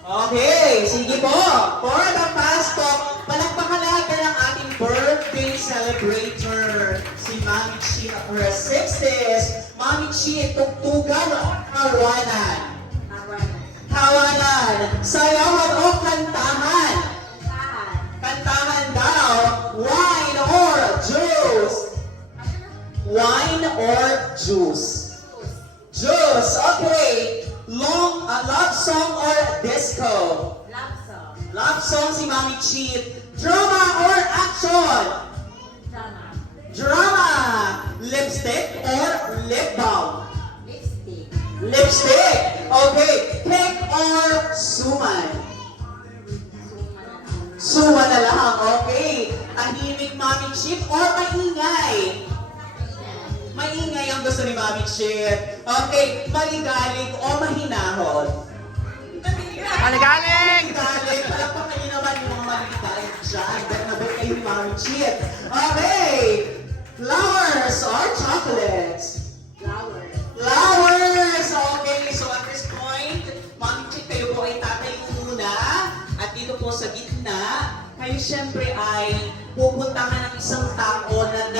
Okay, sige po. For the past talk, palakpakan natin ang ating birthday celebrator, si Mami Chi at her 60s. Mami Chi, tugtugan o tawanan? Tawanan. Sayawan o kantahan? Kantahan daw. Wine or juice? Wine or juice? Juice. Okay. Love song or disco? Love song. Love song si Mami Chi. Drama or action? Drama. Drama. Lipstick or lip balm? Lipstick. Lipstick. Okay. Cake or suman? Suman na lang. Okay. Tahimik Mami Chi or maingay? Maingay ang gusto ni Mami Chi. Okay. Maligalig o mahinahon? Maligalig! Maligalig. Palakpakan niyo naman yung mga maligalig dyan. Dahil nabot kayo ni Mami Chi. Okay. Flowers or chocolates? Flowers. Flowers! Okay, so at this point, Mami Chi, kayo po ay tatayo muna. At dito po sa gitna, kayo syempre ay pupuntahan ng isang tao na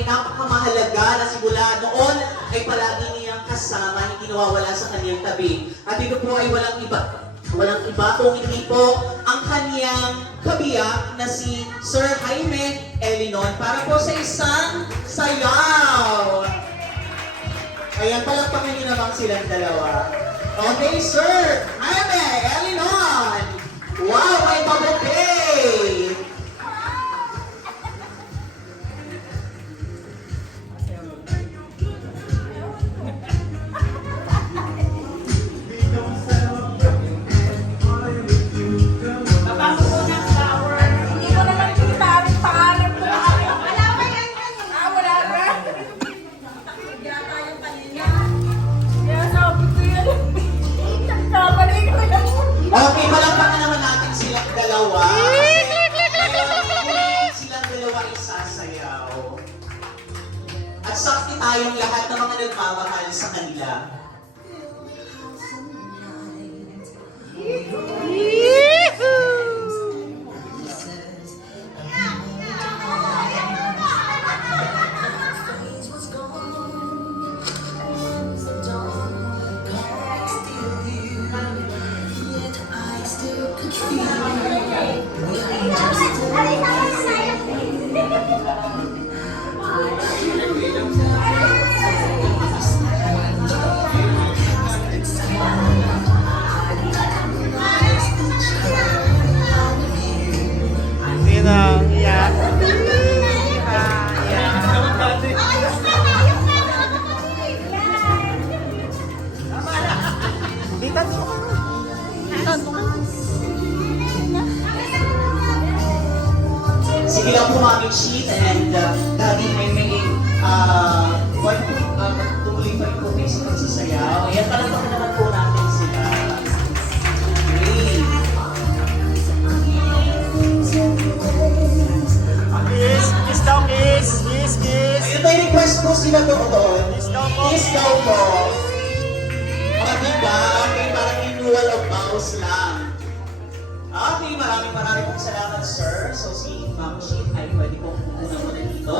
napakamahalaga na simula noon ay palagi niyang kasama, hindi nawawala sa kanyang tabi. At dito po ay walang iba kung hindi po ang kanyang kabiyak na si Sir Jaime Elinon para po sa isang sayaw. Ayan, palakpakan niyo naman silang dalawa. Okay, Sir Jaime Elinon! Wow, may pabukay! Papasok ko ng flower. Hindi ko naman kita ang pangalan ko. Wala ba yan? Wala ba? Kaya tayo kanina. Kaya sabi ko yan. Nagkamali ko yan. Okay, palakpakan naman natin silang dalawa. Kasi silang dalawa ay sasayaw. At sakti tayong lahat ng mga nagmamahal sa kanila. Sino? Iyak? Dito mo. Sige lang po, Mami Chi, and Daddy may tumuloy pa rin po kayo sa pagsasayaw. Ayan, palakpakan naman po natin sila. Okay. Kiss! Kiss daw, kiss! Kiss, kiss! Ayun, may request po sila doon. Kiss daw po. Kiss daw po. Diba? Okay, parang renewal of vows lang. Okay, maraming pong salamat, sir. So, si Ma'am Chi ay pwede pong pupunan muna dito.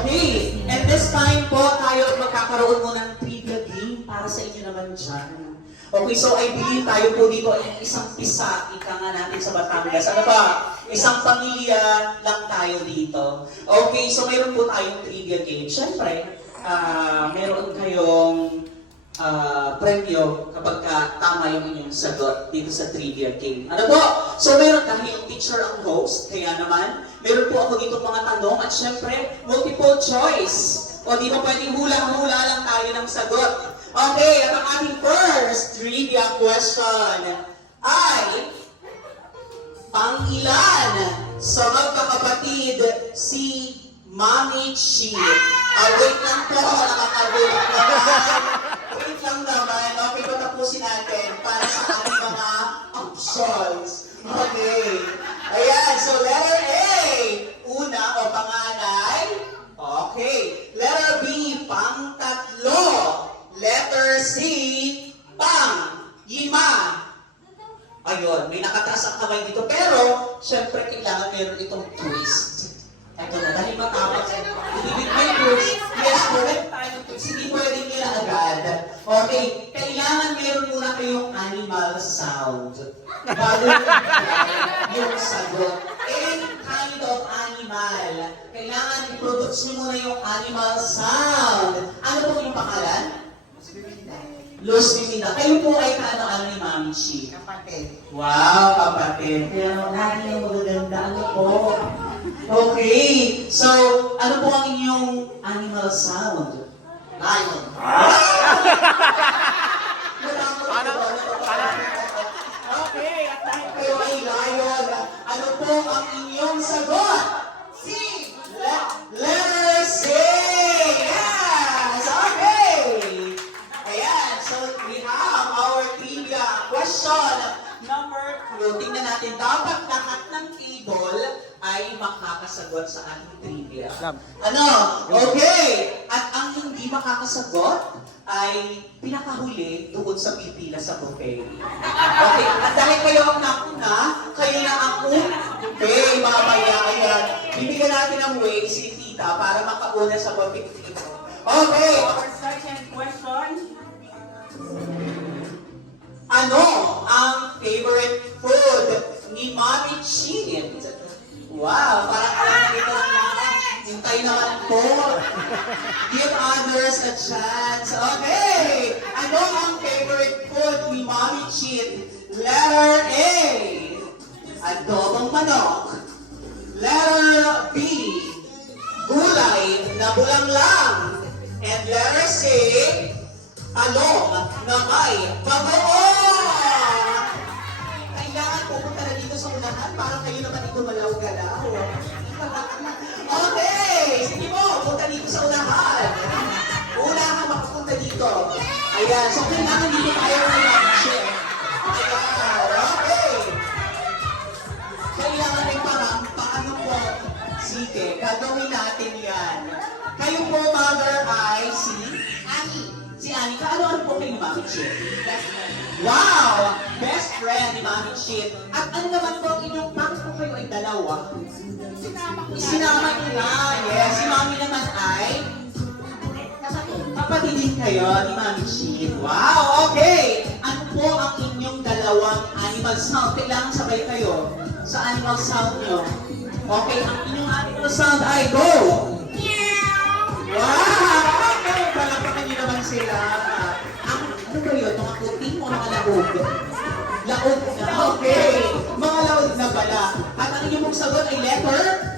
Okay, and this time po, tayo magkakaroon mo ng trivia game para sa inyo naman dyan. Okay, so I believe tayo po dito ay isang pisa, ika nga natin sa Batangas. Ano ba? Isang pamilya lang tayo dito. Okay, so mayroon po tayong trivia game. Siyempre, meron kayong premyo kapag tama yung inyong sagot dito sa trivia game. Ano po? So meron dahil teacher ang host, kaya naman, meron po ako dito mga tanong at syempre, multiple choice. O di ba pwedeng hulang-hula lang tayo ng sagot. Okay, at ang ating first trivia question ay pangilan sa magkakapatid si Mami Chi? Wait lang po, nakakagulat naman. Wait lang naman. Okay, patapusin natin para sa ating mga options. Okay. Ayan, so letter A, una o panganay. Okay. Letter B, pang-tatlo. Letter C, pang-lima. ngayon. May nakataas ang kamay dito, pero syempre kailangan meron itong twist. Ito na, dahil matapos. Ibig may twist. Yes, meron tayong twist. Hindi pwedeng nila agad. Okay, kailangan meron muna kayong animal sound. Bago yung sagot. Any kind of animal. Kailangan i-produce nyo muna yung animal sound. Ano po yung pangalan? Luz Divina. Kayo po ay kaano-ano ni Mami Chi? Kapatid. Wow, kapatid. Kaya lagi yung magaganda. Ano po? Okay. So, ano po ang inyong animal sound? Lion. Okay, at dahil kayo ay lion, ano po ang inyong sagot? C. Letter C. Yes! Okay! Ayan, so we have our trivia question number 2. Tingnan natin, dapat lahat ng table ay makakasagot sa ating trivia. Ano? Okay! At ang hindi makakasagot ay pinakahuli doon sa pipila sa buffet. Okay, at dahil kayo ang nakuna, kayo na ang okay, mamaya, ayan. Bibigyan natin ng way si Tita para makauna sa buffet dito. Okay! Our second question. Ano ang favorite food ni Mami Chin? Wow, parang alam dito lang lahat. Hintay naman po. Give others a chance. Okay. Ano ang favorite food ni Mami Chin? Letter A. Adobong manok. Letter B. Gulay na bulanglang. And letter C. Talong na may bagoong. Kailangan pupunta na dito sa unahan para kayo naman ito malaw-galaw. Okay! Sige po, punta dito sa unahan. Unahan makapunta dito. Ayan, so kailangan dito tayo mag-lunch. Ayan, okay. Kailangan ay parang paano po? Sige, gagawin natin yan. Kayo po, mother, ay si Annie. Si Annie, kaano-ano po kayo ni Mami Chin? Wow! Best friend ni Mami Chin. At ano naman po ang inyong, bakit po kayo ay dalawa? Sinama niyo na. Yes, si Mami naman ay kapatid din kayo ni Mami Chin. Wow, okay! Ano po ang inyong dalawang animal sound? Kailangan sabay kayo sa animal sound niyo. Okay, ang inyong animal sound ay go! Wow! Okay, palapakan niyo naman sila. Ano ba yun? Mga puting o mga laog? Laog na. Okay. Mga laog na pala. At ang inyong mong sagot ay letter?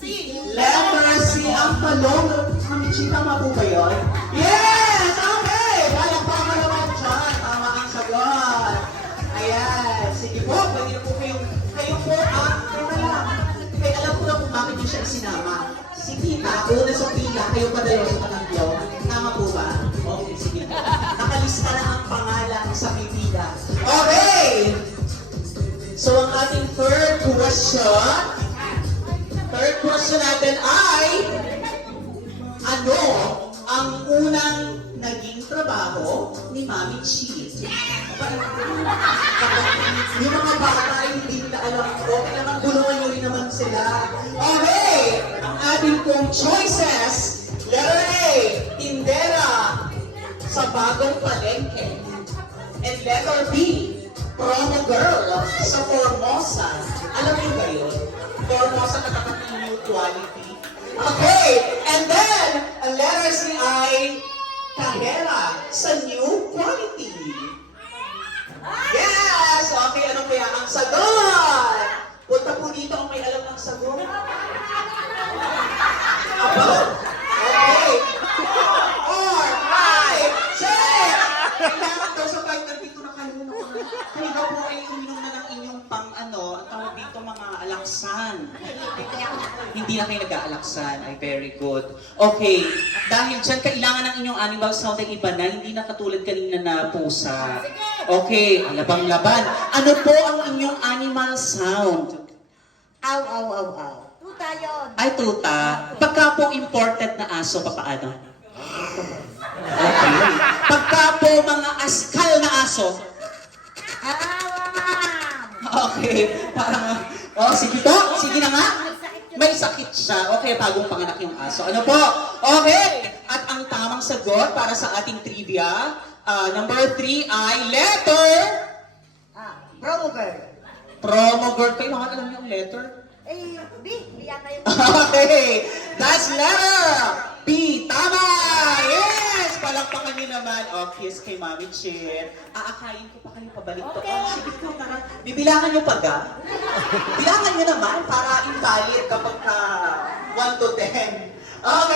C. Letter C ang talong. Mami Chi, tama po ba yun? Yes! Okay! Palapakan naman dyan. Tama ang sagot. Ayan. Sige po, pwede na po kayo po teka lang. Kaya alam ko na kung bakit niyo siya isinama. Si Tita, una sa pila, kayo pa dalawa sa panangyaw. Tama po ba? Okay, sige. Nakalista na ang pangalan sa pipila. Okay! So, ang ating third question natin ay, ano ang unang naging trabaho ni Mami Chi? Yung mga bata ay hindi nila alam ko, kailangan gulungan nyo rin naman sila. Okay! Ang ating pong choices, letter A, tindera sa bagong palengke. And letter B, promo girl sa Formosa. Alam niyo ba yun? Formosa katapat ng mutuality. Okay! And then, ang letter C ay kahera sa new quality. Yes! Okay, ano kaya ang sagot? Punta po dito kung may alam ng sagot. About? Okay. 4, 5, 6! Kailangan daw sa 5 nandito na kayo. Kayo daw po ay uminom na ng inyong pang ang tawag dito mga alaksan. Hindi na kayo nag-aalaksan. Ay, very good. Okay. Dahil dyan, kailangan ng inyong animal sound ay iba na, hindi na katulad kanina na pusa. Okay, alabang-laban. Ano po ang inyong animal sound? Aw, aw, aw, aw. Tuta yun. Ay, tuta. Pagka po imported na aso, papaano? Okay. Pagka po mga askal na aso, Ah, Okay, parang, oh, sige po, sige na nga. May sakit siya. Okay, bagong panganak yung aso. Ano po? Okay, at ang tamang sagot para sa ating trivia, number 3 ay letter. Promo girl. Promo girl. Kailangan alam yung letter. Eh, B yata yung... Okay, that's letter B. Tama! Yes! Palakpakan niyo naman. Oh, kiss kay Mami Chin. Aakayin ko pa kayo pabalik to. Okay. Oh, sige ko, tara. Bibilangan niyo pa ga? Bilangan niyo naman para invalid kapag ka 1 to 10. Okay.